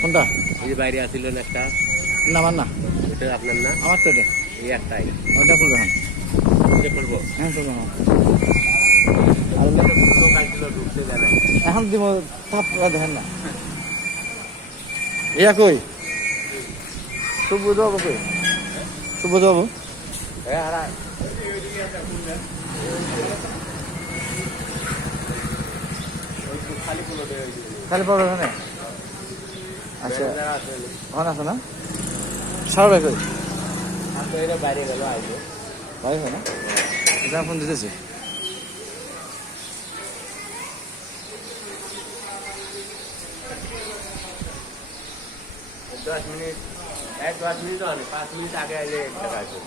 কোনটা? এই যে বাইরে আসিল না একটা, না আমার না, ওটা আপনার না? আমার তো এটা। এই একটাই ওটা খুলবে হ্যাঁ। ওটা করবো। হ্যাঁ খুলবে হ্যাঁ। আর ওটা লোক আসছিল, ঢুকতে দেয় না। এখন দিব তাপ দেখেন না। ইয়া কই? সুব্রত বাবু কই? সুব্রত বাবু হ্যাঁ হারায় খালি পুরো দেয় খালি পাবে ওখানে? আচ্ছা ওখানে আছে না? সারা ভাই কই? বাইরে গেল আইবো। ভাই হয় না? এটা ফোন দিতেছি। 10 মিনিট, 10 মিনিট হয় না, 5 মিনিট আগে আইলে টাকা আসবে।